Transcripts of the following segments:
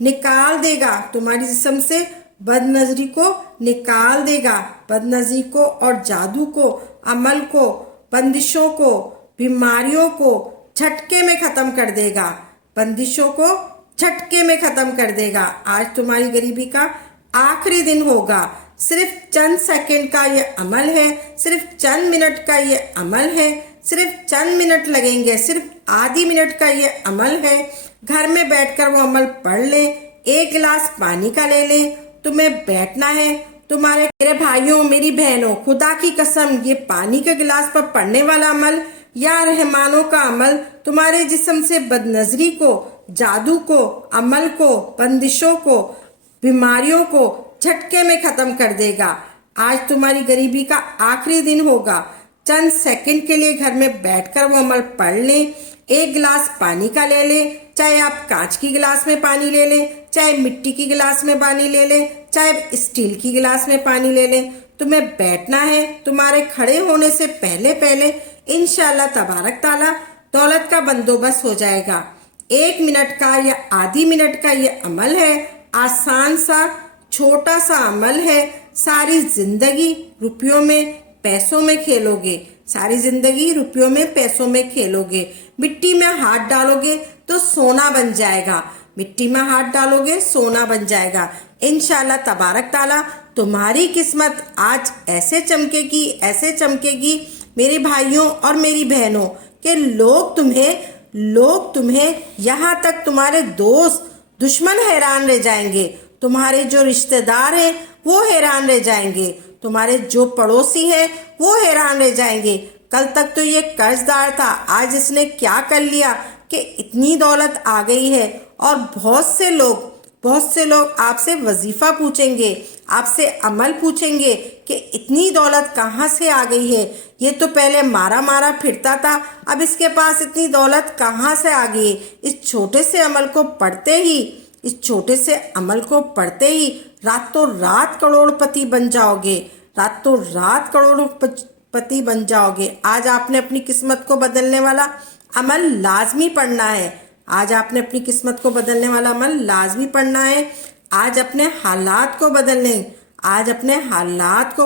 نکال دے گا، تمہاری جسم سے بد نظری کو نکال دے گا، بد نظری کو اور جادو کو، عمل کو، بندشوں کو، بیماریوں کو جھٹکے میں ختم کر دے گا، بندشوں کو جھٹکے میں ختم کر دے گا۔ آج تمہاری غریبی کا آخری دن ہوگا۔ صرف چند سیکنڈ کا یہ عمل ہے، صرف چند منٹ کا یہ عمل ہے، صرف چند منٹ لگیں گے، صرف آدھی منٹ کا یہ عمل ہے۔ گھر میں بیٹھ کر وہ عمل پڑھ لیں، ایک گلاس پانی کا لے لیں۔ تمہیں بیٹھنا ہے، میرے بھائیوں میری بہنوں، خدا کی قسم یہ پانی کے گلاس پر پڑھنے والا عمل یا رحمانوں کا عمل تمہارے جسم سے بد نظری کو، جادو کو، عمل کو، بندشوں کو، بیماریوں کو جھٹکے میں ختم کر دے گا۔ آج تمہاری غریبی کا آخری دن ہوگا۔ چند سیکنڈ کے لیے گھر میں بیٹھ کر وہ عمل پڑھ لیں، ایک گلاس پانی کا لے لیں، چاہے آپ کانچ کی گلاس میں پانی لے لیں، چاہے مٹی کی گلاس میں پانی لے لیں، چاہے اسٹیل کی گلاس میں پانی لے لیں۔ تمہیں بیٹھنا ہے، تمہارے کھڑے ہونے سے پہلے انشاءاللہ تبارک تعالیٰ دولت کا بندوبست ہو جائے گا۔ 1 منٹ کا یا آدھی منٹ کا یہ عمل ہے، آسان سا چھوٹا سا عمل ہے۔ ساری زندگی روپیوں میں پیسوں میں کھیلو گے، ساری زندگی روپیوں میں پیسوں میں کھیلو گے۔ مٹی میں ہاتھ ڈالو گے تو سونا بن جائے گا، مٹی میں ہاتھ ڈالو گے سونا بن جائے گا۔ انشاءاللہ تبارک تعالیٰ تمہاری قسمت آج ایسے چمکے گی میرے بھائیوں اور میری بہنوں کہ لوگ تمہیں یہاں تک تمہارے دوست دشمن حیران رہ جائیں گے، تمہارے جو رشتہ دار ہیں وہ حیران رہ جائیں گے، تمہارے جو پڑوسی ہیں وہ حیران رہ جائیں گے۔ کل تک تو یہ قرض دار تھا، آج اس نے کیا کر لیا کہ اتنی دولت آ گئی ہے۔ اور بہت سے لوگ آپ سے وظیفہ پوچھیں گے، آپ سے عمل پوچھیں گے کہ اتنی دولت کہاں سے آ گئی ہے، یہ تو پہلے مارا پھرتا تھا، اب اس کے پاس اتنی دولت کہاں سے آ گئی ہے۔ اس چھوٹے سے عمل کو پڑھتے ہی راتوں رات کروڑ پتی بن جاؤ گے، راتوں رات کروڑ پتی بن جاؤ گے۔ آج آپ نے اپنی قسمت کو بدلنے والا عمل لازمی پڑھنا ہے، آج آپ نے اپنی قسمت کو بدلنے والا عمل لازمی پڑھنا ہے۔ آج اپنے حالات کو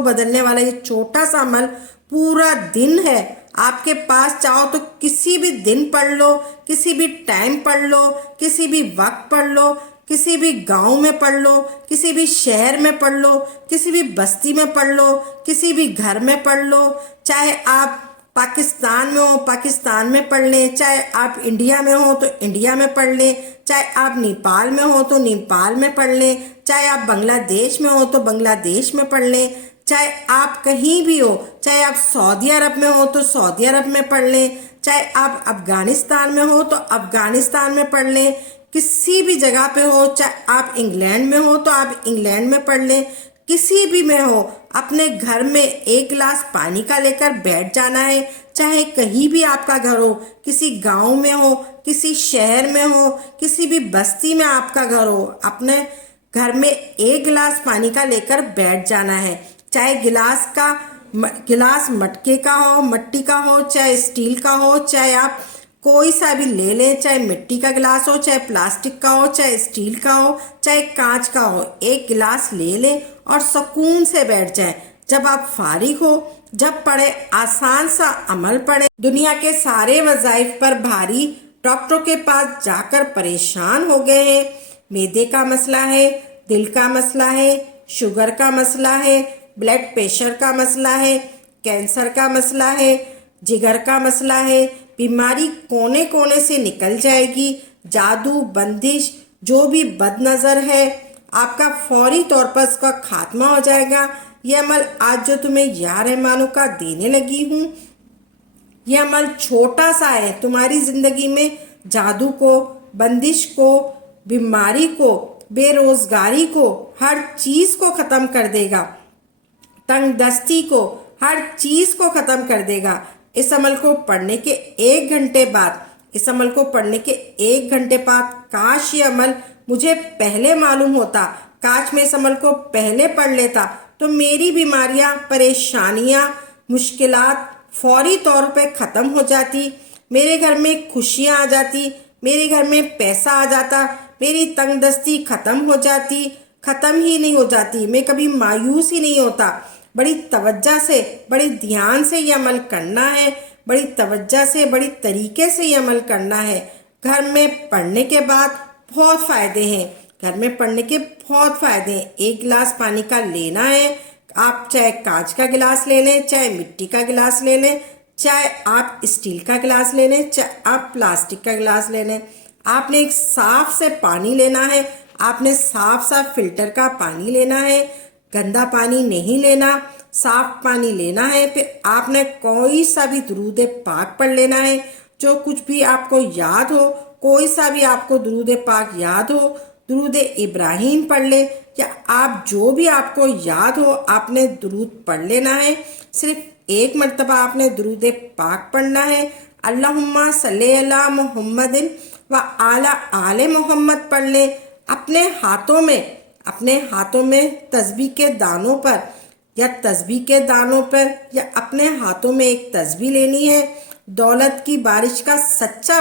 بدلنے والا یہ چھوٹا سا عمل پورا دن ہے۔ آپ کے پاس چاہو تو کسی بھی دن پڑھ لو، کسی بھی ٹائم پڑھ لو، کسی بھی وقت پڑھ لو، کسی بھی گاؤں میں پڑھ لو، کسی بھی شہر میں پڑھ لو، کسی بھی بستی میں پڑھ لو، کسی بھی گھر میں پڑھ لو۔ چاہے آپ پاکستان میں ہو پاکستان میں پڑھ لیں، چاہے آپ انڈیا میں ہو تو انڈیا میں پڑھ لیں، چاہے آپ نیپال میں ہو تو نیپال میں پڑھ لیں، چاہے آپ بنگلہ دیش میں ہو تو بنگلہ دیش میں پڑھ لیں، چاہے آپ کہیں بھی ہو، چاہے آپ سعودی عرب میں ہو تو سعودی عرب میں پڑھ لیں، چاہے آپ افغانستان میں ہو تو افغانستان میں پڑھ لیں، کسی بھی جگہ پہ ہو، چاہے آپ انگلینڈ میں ہو تو آپ انگلینڈ میں پڑھ لیں، کسی بھی میں ہو، اپنے گھر میں ایک گلاس پانی کا لے کر بیٹھ جانا ہے۔ چاہے کہیں بھی آپ کا گھر ہو، کسی گاؤں میں ہو، کسی شہر میں ہو، کسی بھی بستی میں آپ کا گھر ہو، اپنے گھر میں ایک گلاس پانی کا لے کر بیٹھ جانا ہے۔ چاہے گلاس مٹکے کا ہو، مٹی کا ہو، چاہے اسٹیل کا ہو، چاہے آپ کوئی سا بھی لے لیں، چاہے مٹی کا گلاس ہو، چاہے پلاسٹک کا ہو، چاہے اسٹیل کا ہو، چاہے کانچ کا ہو، ایک گلاس لے لیں اور سکون سے بیٹھ جائیں۔ جب آپ فارغ ہو، جب پڑھے، آسان سا عمل پڑھے۔ دنیا کے سارے وظائف پر بھاری ڈاکٹروں کے پاس جا کر پریشان ہو گئے ہیں، معدے کا مسئلہ ہے، دل کا مسئلہ ہے، شوگر کا مسئلہ ہے، بلڈ پریشر کا مسئلہ ہے، کینسر کا مسئلہ ہے، جگر کا مسئلہ ہے۔ بیماری کونے کونے سے نکل جائے گی۔ جادو، بندش، جو بھی بد نظر ہے آپ کا فوری طور پر اس کا خاتمہ ہو جائے گا۔ یہ عمل آج جو تمہیں یا رحمانوں کا دینے لگی ہوں، یہ عمل چھوٹا سا ہے، تمہاری زندگی میں جادو کو، بندش کو، بیماری کو، بے روزگاری کو، ہر چیز کو ختم کر دے گا، تنگ دستی کو، ہر چیز کو ختم کر دے گا۔ اس عمل کو پڑھنے کے 1 گھنٹے بعد کاش یہ عمل مجھے پہلے معلوم ہوتا، کاش میں اس عمل کو پہلے پڑھ لیتا تو میری بیماریاں، پریشانیاں، مشکلات فوری طور پہ ختم ہو جاتی، میرے گھر میں خوشیاں آ جاتی، میرے گھر میں پیسہ آ جاتا، میری تنگ دستی ختم ہو جاتی، ختم ہی نہیں ہو جاتی، میں کبھی مایوس ہی نہیں ہوتا۔ بڑی توجہ سے، بڑی دھیان سے یہ عمل کرنا ہے، بڑی توجہ سے، بڑی طریقے سے یہ عمل کرنا ہے۔ گھر میں پڑھنے کے بعد بہت فائدے ہیں، گھر میں پڑھنے کے بہت فائدے ہیں۔ ایک گلاس پانی کا لینا ہے، آپ چاہے کانچ کا گلاس لے لیں، چاہے مٹی کا گلاس لے لیں، چاہے آپ اسٹیل کا گلاس لے لیں، چاہے آپ پلاسٹک کا گلاس لے لیں۔ آپ نے ایک صاف سے پانی لینا ہے، آپ نے صاف فلٹر کا پانی لینا ہے، گندا پانی نہیں لینا، صاف پانی لینا ہے۔ پھر آپ نے کوئی سا بھی درود پاک پڑھ لینا ہے، جو کچھ بھی آپ کو یاد ہو، کوئی سا بھی آپ کو درود پاک یاد ہو، درود ابراہیم پڑھ لے، یا آپ جو بھی آپ کو یاد ہو آپ نے درود پڑھ لینا ہے۔ صرف ایک مرتبہ آپ نے درود پاک پڑھنا ہے۔ اللہم صلی علی محمد و علی آل محمد پڑھ لیں۔ اپنے ہاتھوں میں تسبیح کے دانوں پر یا اپنے ہاتھوں میں ایک تسبیح لینی ہے۔ دولت کی بارش کا سچا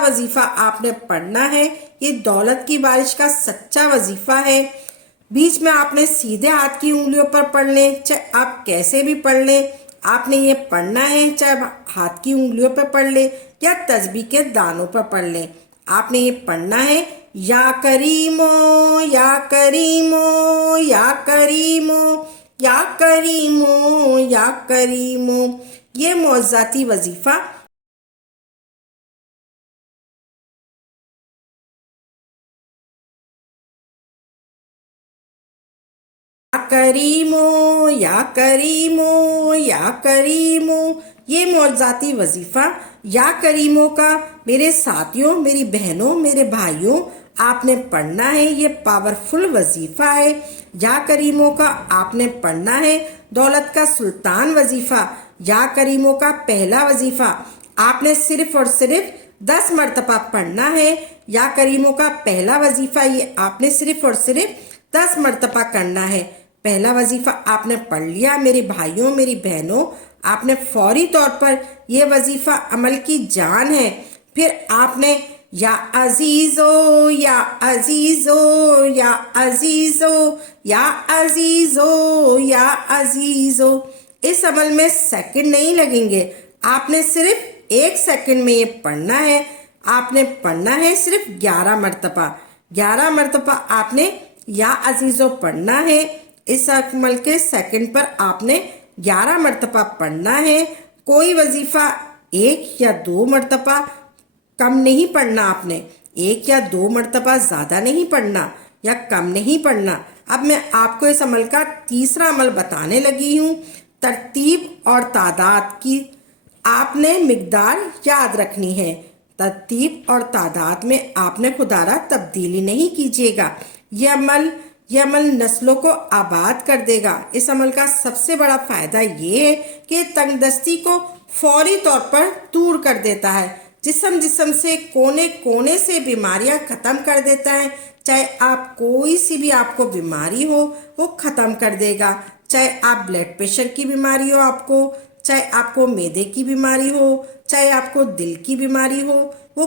وظیفہ آپ نے پڑھنا ہے۔ یہ دولت کی بارش کا سچا وظیفہ ہے۔ بیچ میں آپ نے سیدھے ہاتھ کی انگلیوں پر پڑھ لیں، چاہے آپ کیسے بھی پڑھ لیں، آپ نے یہ پڑھنا ہے، چاہے ہاتھ کی انگلیوں پر پڑھ لیں یا تسبیح کے دانوں پر پڑھ لیں۔ آپ نے یہ پڑھنا ہے، یا کریمو یا کریمو یا کریمو یا کریمو یا کریمو۔ یہ معجزاتی وظیفہ کریمو یا کریمو یا کریمو، یہ معجزاتی وظیفہ یا کریمو کا میرے ساتھیوں، میری بہنوں، میرے بھائیوں آپ نے پڑھنا ہے۔ یہ پاورفل وظیفہ ہے۔ یا کریمو کا آپ نے پڑھنا ہے۔ دولت کا سلطان وظیفہ، یا کریمو کا پہلا وظیفہ آپ نے صرف اور صرف 10 مرتبہ پڑھنا ہے۔ یا کریمو کا پہلا وظیفہ یہ آپ نے صرف اور صرف 10 مرتبہ کرنا ہے۔ پہلا وظیفہ آپ نے پڑھ لیا میرے بھائیوں، میری بہنوں، آپ نے فوری طور پر یہ وظیفہ عمل کی جان ہے۔ پھر آپ نے یا عزیزو یا عزیزو یا عزیزو یا عزیزو یا عزیزو، اس عمل میں سیکنڈ نہیں لگیں گے، آپ نے صرف 1 سیکنڈ میں یہ پڑھنا ہے۔ آپ نے پڑھنا ہے صرف 11 مرتبہ، 11 مرتبہ آپ نے یا عزیزو پڑھنا ہے۔ اس عمل کے سیکنڈ پر آپ نے 11 مرتبہ پڑھنا ہے۔ کوئی وظیفہ 1 یا 2 مرتبہ کم نہیں پڑھنا، آپ نے 1 یا 2 مرتبہ زیادہ نہیں پڑھنا یا کم نہیں پڑھنا۔ اب میں آپ کو اس عمل کا تیسرا عمل بتانے لگی ہوں۔ ترتیب اور تعداد کی آپ نے مقدار یاد رکھنی ہے۔ ترتیب اور تعداد میں آپ نے خدا را تبدیلی نہیں کیجیے گا۔ یہ عمل نسلوں کو آباد کر دے گا۔ اس عمل کا سب سے بڑا فائدہ یہ ہے کہ تنگ دستی کو فوری طور پر دور کر دیتا ہے۔ جسم سے کونے سے بیماریاں ختم کر دیتا ہے۔ چاہے آپ کوئی سی بھی آپ کو بیماری ہو وہ ختم کر دے گا۔ چاہے آپ بلڈ پریشر کی بیماری ہو آپ کو، چاہے آپ کو معدے کی بیماری ہو، چاہے آپ کو دل کی بیماری ہو، وہ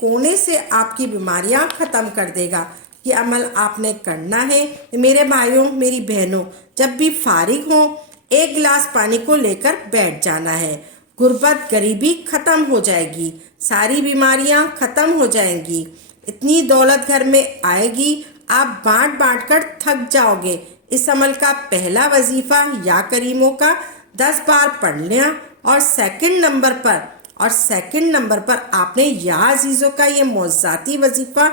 کونے سے آپ کی بیماریاں ختم کر دے گا۔ یہ عمل آپ نے کرنا ہے۔ میرے بھائیوں، میری بہنوں، جب بھی فارغ ہوں 1 گلاس پانی کو لے کر بیٹھ جانا ہے۔ غربت غریبی ختم ہو جائے گی، ساری بیماریاں ختم ہو جائیں گی، اتنی دولت گھر میں آئے گی، آپ بانٹ کر تھک جاؤ گے۔ اس عمل کا پہلا وظیفہ یا کریموں کا 10 بار پڑھ لیا، اور سیکنڈ نمبر پر آپ نے یا عزیزوں کا یہ معجزاتی وظیفہ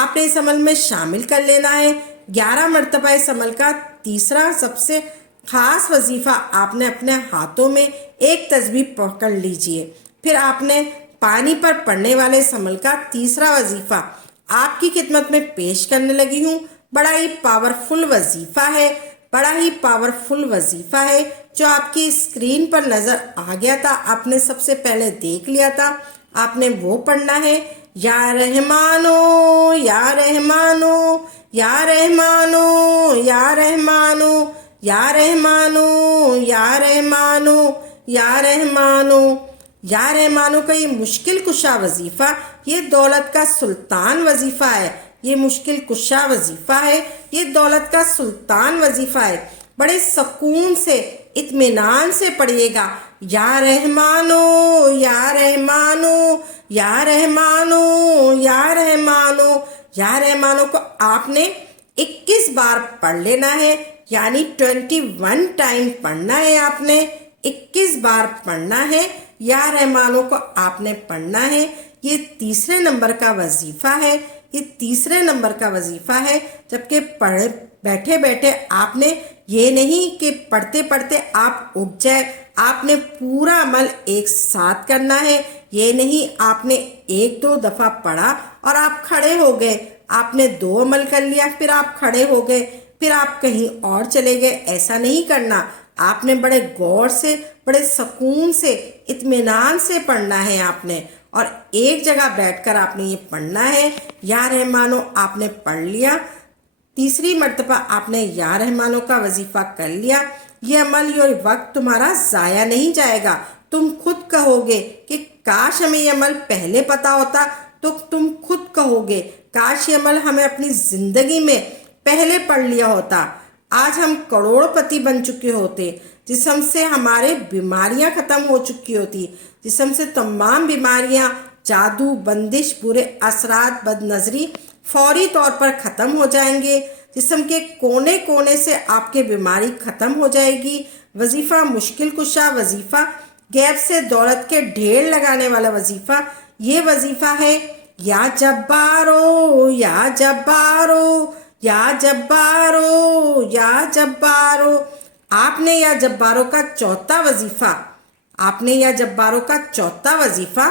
آپ نے اس عمل میں شامل کر لینا ہے۔ 11 مرتبہ اس عمل کا تیسرا سب سے خاص وظیفہ آپ نے اپنے ہاتھوں میں ایک تسبیح پکڑ لیجئے۔ پھر آپ نے پانی پر پڑھنے والے اس عمل کا تیسرا وظیفہ آپ کی خدمت میں پیش کرنے لگی ہوں۔ بڑا ہی پاورفل وظیفہ ہے جو آپ کی اسکرین پر نظر آ گیا تھا، آپ نے سب سے پہلے دیکھ لیا تھا۔ آپ نے وہ پڑھنا ہے، یا رحمانو یا رحمانو یا رحمانو یا رحمانو یا رحمانو یا رحمانو یا رحمانو۔ یا رحمانوں کا یہ مشکل کشا وظیفہ یہ دولت کا سلطان وظیفہ ہے، یہ مشکل کشا وظیفہ ہے، یہ دولت کا سلطان وظیفہ ہے۔ بڑے سکون سے اطمینان سے پڑھیے گا، یا رحمانو یا رحمانو یا رحمانو یا رحمانو۔ یا رحمانو کو آپ نے 21 بار پڑھ لینا ہے، یعنی 21 ٹائم پڑھنا ہے، آپ نے 21 بار پڑھنا ہے۔ یا رحمانوں کو آپ نے پڑھنا ہے۔ یہ تیسرے نمبر کا وظیفہ ہے، یہ تیسرے نمبر کا وظیفہ ہے، جبکہ بیٹھے بیٹھے آپ نے یہ نہیں کہ پڑھتے پڑھتے آپ اٹھ جائے، آپ نے پورا عمل ایک ساتھ کرنا ہے۔ یہ نہیں آپ نے 1-2 دفعہ پڑھا اور آپ کھڑے ہو گئے، آپ نے 2 عمل کر لیا پھر آپ کھڑے ہو گئے، پھر آپ کہیں اور چلے گئے، ایسا نہیں کرنا۔ آپ نے بڑے غور سے، بڑے سکون سے، اطمینان سے پڑھنا ہے آپ نے، اور ایک جگہ بیٹھ کر آپ نے یہ پڑھنا ہے۔ یا رحمانو آپ نے پڑھ لیا، تیسری مرتبہ آپ نے یا رحمانوں کا وظیفہ کر لیا، یہ عمل یہ وقت تمہارا ضائع نہیں جائے گا۔ تم خود کہو گے کہ کاش ہمیں یہ عمل پہلے پتا ہوتا، تو تم خود کہو گے کاش یہ عمل ہمیں اپنی زندگی میں پہلے پڑھ لیا ہوتا، آج ہم کروڑ پتی بن چکے ہوتے، جسم سے ہمارے بیماریاں ختم ہو چکی ہوتی، جسم سے تمام بیماریاں، جادو، بندش، برے اثرات، بد نظری فوری طور پر ختم ہو جائیں گے، جسم کے کونے کونے سے آپ کے بیماری ختم ہو جائے گی۔ وظیفہ مشکل کشا وظیفہ، غیب سے دولت کے ڈھیر لگانے والا وظیفہ، یہ وظیفہ ہے یا جبارو یا جبارو یا جبارو یا جبارو۔ آپ نے یا جبارو کا چوتھا وظیفہ، آپ نے یا جبارو کا چوتھا وظیفہ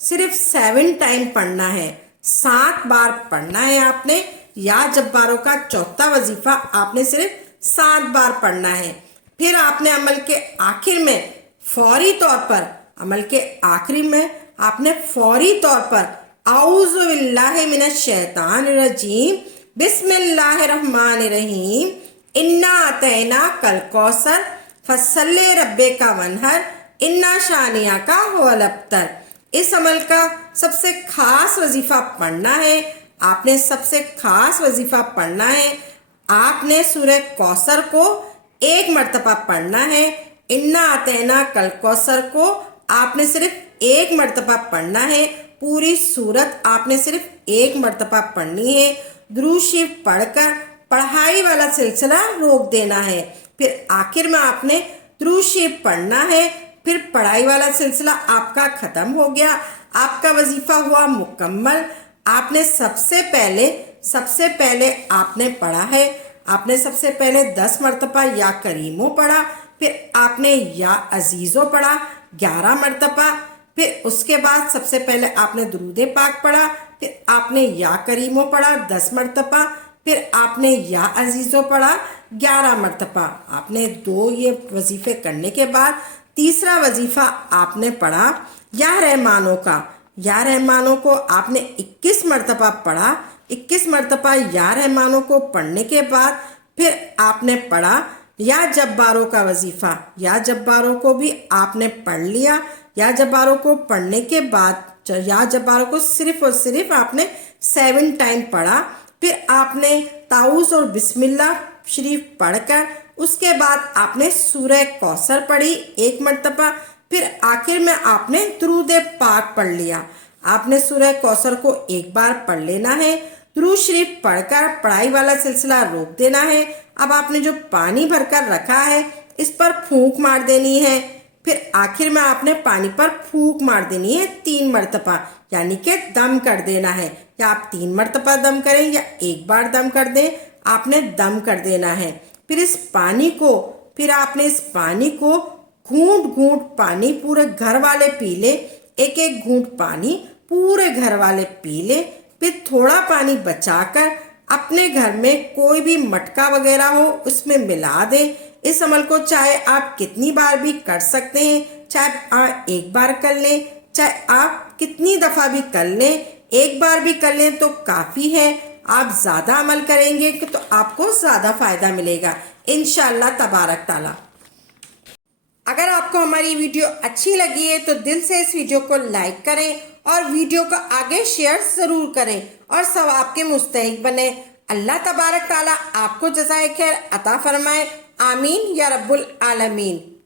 صرف 7 ٹائم پڑھنا ہے، 7 بار پڑھنا ہے آپ نے۔ یا جبارو کا چوتھا وظیفہ آپ نے صرف 7 بار پڑھنا ہے۔ پھر آپ نے عمل کے آخر میں فوری طور پر، عمل کے آخری میں آپ نے فوری طور پر اعوذ باللہ من الشیطان الرجیم، بسم اللہ الرحمن الرحیم، انا اعطیناک الکوثر فصلی ربک وانحر انا شانئک ھو الابتر۔ اس عمل کا سب سے خاص وظیفہ پڑھنا ہے، آپ نے سب سے خاص وظیفہ پڑھنا ہے۔ آپ نے سورہ کوثر کو 1 مرتبہ پڑھنا ہے، انا اعطیناک الکوثر کو آپ نے صرف 1 مرتبہ پڑھنا ہے، پوری سورت آپ نے صرف 1 مرتبہ پڑھنی ہے۔ درود شریف پڑھ کر پڑھائی والا سلسلہ روک دینا ہے، پھر آخر میں آپ نے درود شریف پڑھنا ہے، پھر پڑھائی والا سلسلہ آپ کا ختم ہو گیا، آپ کا وظیفہ ہوا مکمل۔ آپ نے سب سے پہلے آپ نے پڑھا ہے، آپ نے سب سے پہلے 10 مرتبہ یا کریمو پڑھا، پھر آپ نے یا عزیزو پڑھا 11 مرتبہ، پھر اس کے بعد سب سے پہلے آپ نے درود پاک پڑھا، پھر آپ نے یا کریمو پڑھا 10 مرتبہ، پھر آپ نے یا عزیزو پڑھا 11 مرتبہ۔ آپ نے 2 یہ وظیفے کرنے کے بعد تیسرا وظیفہ آپ نے پڑھا یا رحمانوں کا۔ یا رحمانوں کو آپ نے 21 مرتبہ پڑھا، 21 مرتبہ یا رحمانوں کو پڑھنے کے بعد پھر آپ نے پڑھا یا جباروں کا وظیفہ۔ یا جباروں کو بھی آپ نے پڑھ لیا، یا جباروں کو پڑھنے کے بعد یا جباروں کو صرف اور صرف آپ نے 7 ٹائم پڑھا، پھر آپ نے تعوذ اور بسم اللہ شریف پڑھ کر اس کے بعد آپ نے سورہ کوثر پڑھی 1 مرتبہ، پھر آخر میں آپ نے درود پاک پڑھ لیا۔ آپ نے سورہ کوثر کو 1 بار پڑھ لینا ہے، درود شریف پڑھ کر پڑھائی والا سلسلہ روک دینا ہے۔ اب آپ نے جو پانی بھر کر رکھا ہے اس پر پھونک مار دینی ہے، پھر آخر میں آپ نے پانی پر پھونک مار دینی ہے 3 مرتبہ، یعنی کہ دم کر دینا ہے، یا آپ 3 مرتبہ دم کریں یا 1 بار دم کر دیں، آپ نے دم کر دینا ہے۔ پھر آپ نے اس پانی کو گھونٹ گھونٹ پانی پورے گھر والے پی لے، 1 گھونٹ پانی پورے گھر والے پی لے، پھر تھوڑا پانی بچا کر اپنے گھر میں کوئی بھی مٹکا وغیرہ ہو اس میں ملا دیں۔ اس عمل کو چاہے آپ کتنی بار بھی کر سکتے ہیں، چاہے آپ 1 بار کر لیں، چاہے آپ کتنی دفعہ بھی کر لیں، 1 بار بھی کر لیں تو کافی ہے۔ آپ زیادہ عمل کریں گے تو آپ کو زیادہ فائدہ ملے گا انشاءاللہ تبارک تعالیٰ۔ اگر آپ کو ہماری ویڈیو اچھی لگی ہے تو دل سے اس ویڈیو کو لائک کریں اور ویڈیو کو آگے شیئر ضرور کریں اور ثواب کے مستحق بنیں۔ اللہ تبارک تعالیٰ آپ کو جزائے خیر عطا فرمائے، آمین یا رب العالمین۔